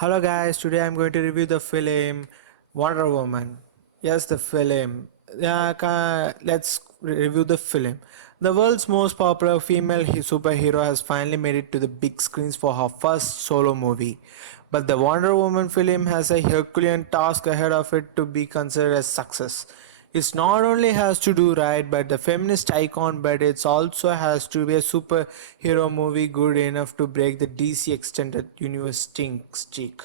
Hello guys, today I'm going to review the film Wonder Woman. Yes, the film. Let's review the film. The world's most popular female superhero has finally made it to the big screens for her first solo movie. But the Wonder Woman film has a Herculean task ahead of it to be considered a success. It not only has to do right but the feminist icon, but it also has to be a superhero movie good enough to break the DC extended universe streak.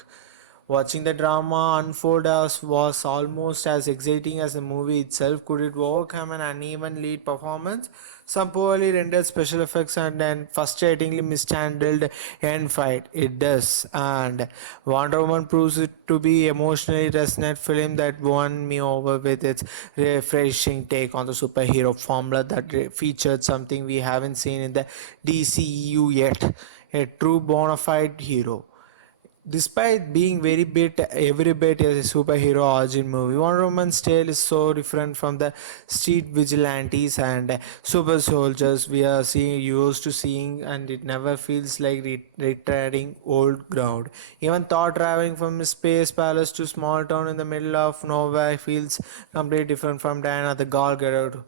Watching the drama unfold was almost as exciting as the movie itself. Could it overcome an uneven lead performance, some poorly rendered special effects, and an frustratingly mishandled end fight? It does, and Wonder Woman proves it to be emotionally resonant film that won me over with its refreshing take on the superhero formula that featured something we haven't seen in the DCEU yet, a true bona fide hero. Despite being every bit a superhero origin movie, Wonder Woman's tale is so different from the street vigilantes and super soldiers we are used to seeing, and it never feels like retreading old ground. Even thought traveling from a space palace to small town in the middle of nowhere feels completely different from Diana the Gal Gadot,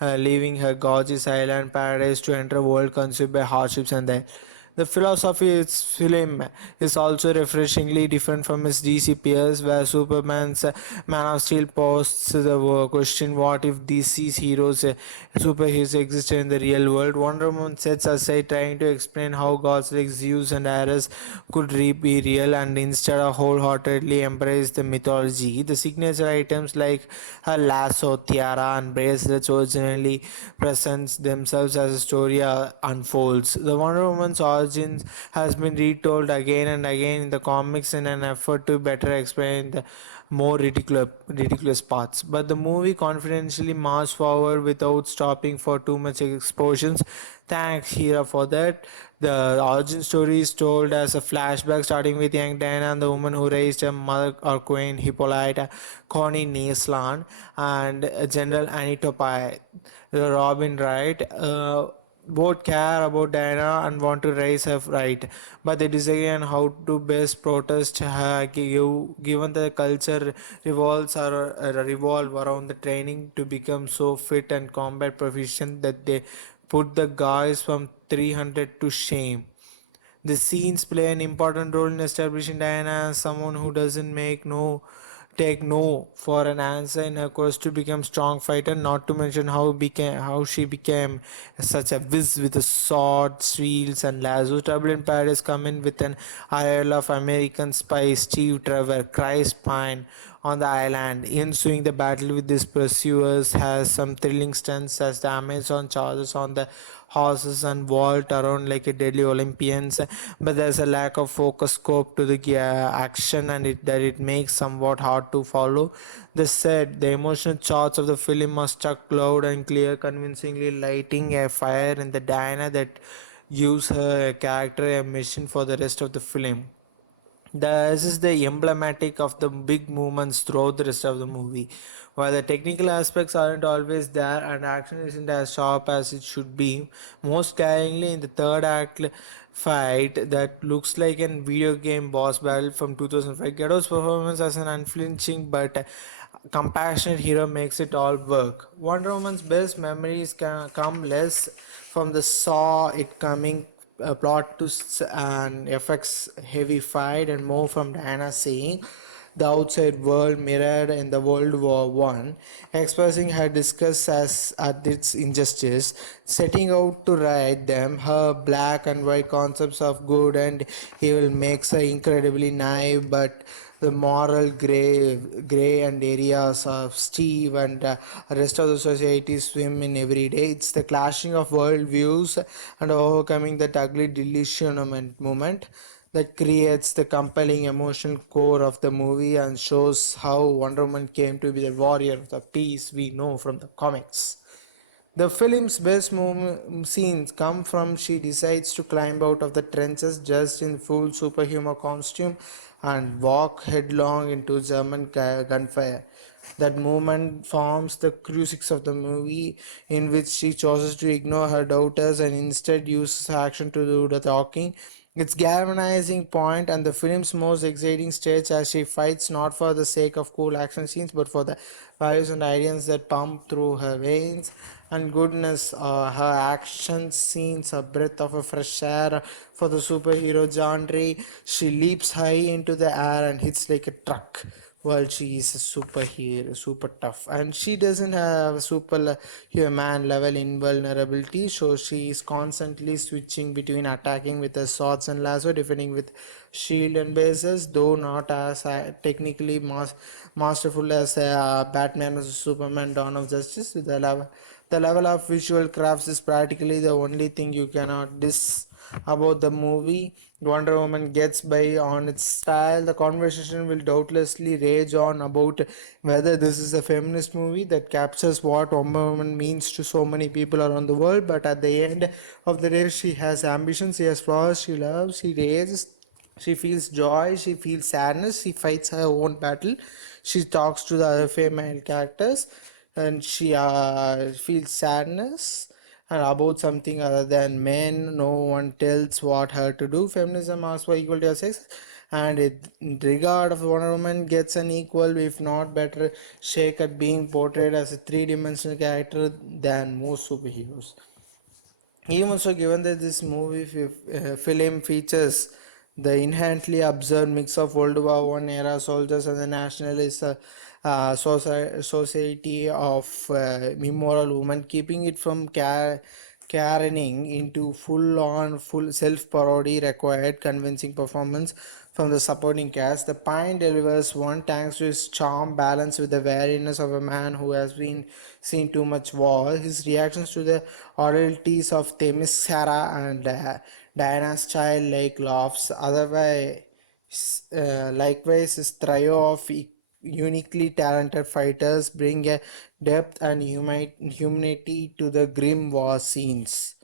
leaving her gorgeous island paradise to enter a world consumed by hardships and death. The philosophy of its film is also refreshingly different from its DC peers, where Superman's Man of Steel posts the question, what if DC's superheroes existed in the real world? Wonder Woman sets aside trying to explain how gods like Zeus and Ares could be real, and instead of wholeheartedly embrace the mythology. The signature items like her lasso, tiara, and bracelets originally presents themselves as the story unfolds. The Wonder Woman's origins has been retold again and again in the comics in an effort to better explain the more ridiculous parts. But the movie confidentially marched forward without stopping for too much explosions. Thanks, Hira, for that. The origin story is told as a flashback starting with young Diana and the woman who raised her mother or Queen Hippolyta, Connie Nielsen, and General Anitopai, Robin Wright. Both care about Diana and want to raise her right, but they disagree on how to best protest her, given the culture revolve around the training to become so fit and combat proficient that they put the guys from 300 to shame. The scenes play an important role in establishing Diana as someone who doesn't take no for an answer in her quest to become strong fighter, not to mention how she became such a whiz with a sword, shields and lassos. Trouble in Paris come in with an isle of American spy Steve Trevor, Christ Pine on the island. Ensuing the battle with these pursuers has some thrilling stunts as the Amazon charges on the horses and vault around like a deadly Olympians, but there's a lack of focus scope to the action, and it makes somewhat hard to follow. This said, the emotional charts of the film are struck loud and clear, convincingly lighting a fire in the Diana that gives her a character a mission for the rest of the film. This is the emblematic of the big movements throughout the rest of the movie. While the technical aspects aren't always there and action isn't as sharp as it should be, most glaringly in the third act fight that looks like a video game boss battle from 2005, Gadot's performance as an unflinching but compassionate hero makes it all work. Wonder Woman's best memories can come less from the saw it coming plot twists and effects heavy fight and more from Diana seeing the outside world mirrored in the World War One, expressing her disgust as at its injustice, setting out to right them. Her black and white concepts of good and evil makes her incredibly naive, but the moral gray and areas of Steve and rest of the society swim in every day. It's the clashing of world views and overcoming that ugly delusionment moment that creates the compelling emotional core of the movie and shows how Wonder Woman came to be the warrior of the peace we know from the comics. The film's best scenes come from she decides to climb out of the trenches just in full superhero costume and walk headlong into German gunfire. That moment forms the crucix of the movie, in which she chooses to ignore her doubters and instead uses action to do the talking. Its galvanizing point and the film's most exciting stage as she fights not for the sake of cool action scenes but for the values and ideas that pump through her veins. And goodness, her action scenes a breath of a fresh air for the superhero genre. She leaps high into the air and hits like a truck. Well, she is a superhero, super tough, and she doesn't have superhuman level invulnerability. So she is constantly switching between attacking with her swords and lasso, defending with shield and bases, though not as technically masterful as Batman or Superman: Dawn of Justice. With the level of visual crafts is practically the only thing you cannot diss about the movie. Wonder Woman gets by on its style. The conversation will doubtlessly rage on about whether this is a feminist movie that captures what Wonder Woman means to so many people around the world. But at the end of the day, she has ambitions, she has flaws, she loves, she rages, she feels joy, she feels sadness, she fights her own battle, she talks to the other female characters, and she feels sadness and about something other than men. No one tells what her to do. Feminism asks for equality of sex, and in regard of Wonder Woman gets an equal, if not better, shake at being portrayed as a three-dimensional character than most superheroes. Even so, given that this film features the inherently absurd mix of World War One era soldiers and the nationalist society of immoral women, keeping it from careening into full self-parody required convincing performance from the supporting cast. The Pine delivers one thanks to his charm balanced with the wariness of a man who has been seen too much war. His reactions to the oddities of Themyscira and Diana's childlike laughs. Otherwise, likewise, his trio of uniquely talented fighters bring a depth and humanity to the grim war scenes.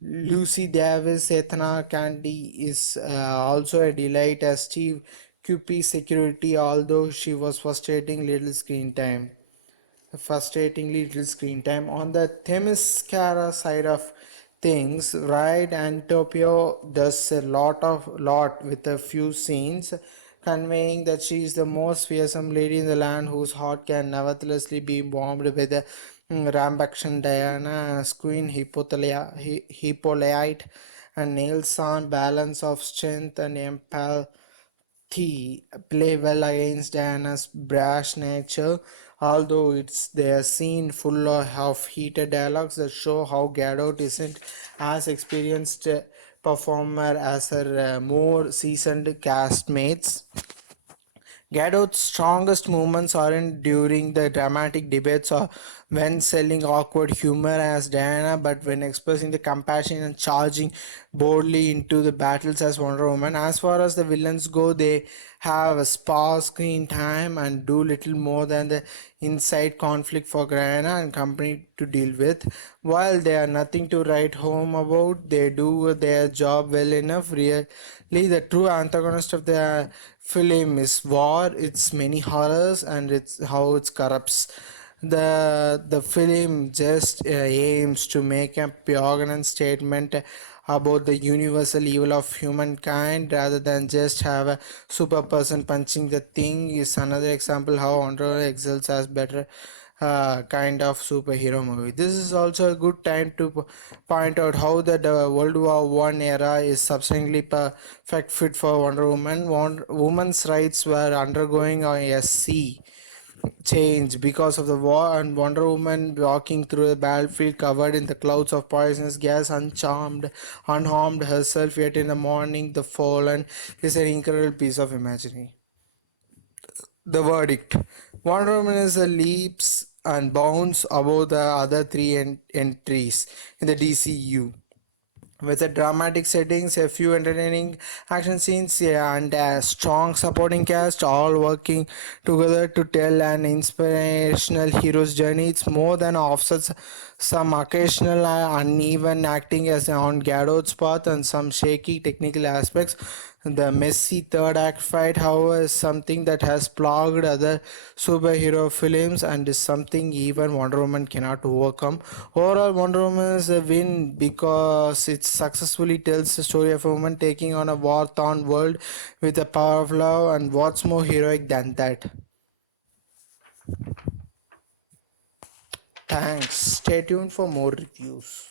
Lucy Davis, Ethna Candy is also a delight as Steve QP security, although she was frustratingly little screen time. On the Themyscira side of things, Wright and Topio does a lot with a few scenes, conveying that she is the most fearsome lady in the land whose heart can nevertheless be bombed with a rambunctious Diana as Queen Hippolyte and Nielsen balance of strength and empathy play well against Diana's brash nature, although it's their scene full of heated dialogues that show how Gadot isn't as experienced a performer as her more seasoned castmates. Gadot's strongest moments aren't during the dramatic debates or when selling awkward humor as Diana, but when expressing the compassion and charging boldly into the battles as Wonder Woman. As far as the villains go, they have a sparse screen time and do little more than the inside conflict for Diana and company to deal with. While they are nothing to write home about, they do their job well enough. Really, the true antagonist of the film is war, its many horrors, and it's how it corrupts. The film just aims to make a poignant statement about the universal evil of humankind rather than just have a super person punching the thing. Is another example how Wonder excels as better kind of superhero movie. This is also a good time to point out how the World War One era is substantially perfect fit for Wonder Woman. Women's rights were undergoing a sea change because of the war, and Wonder Woman walking through the battlefield covered in the clouds of poisonous gas, unharmed herself. Yet in the morning, the fallen is an incredible piece of imagery. The verdict: Wonder Woman is a leaps and bounds above the other three entries in the DCU. With a dramatic settings, a few entertaining action scenes, yeah, and a strong supporting cast, all working together to tell an inspirational hero's journey, it's more than offsets Some occasional uneven acting as on Gadot's part and some shaky technical aspects. The messy third act fight, however, is something that has plagued other superhero films and is something even Wonder Woman cannot overcome. Overall, Wonder Woman is a win because it successfully tells the story of a woman taking on a war-torn world with the power of love, and what's more heroic than that? Thanks. Stay tuned for more reviews.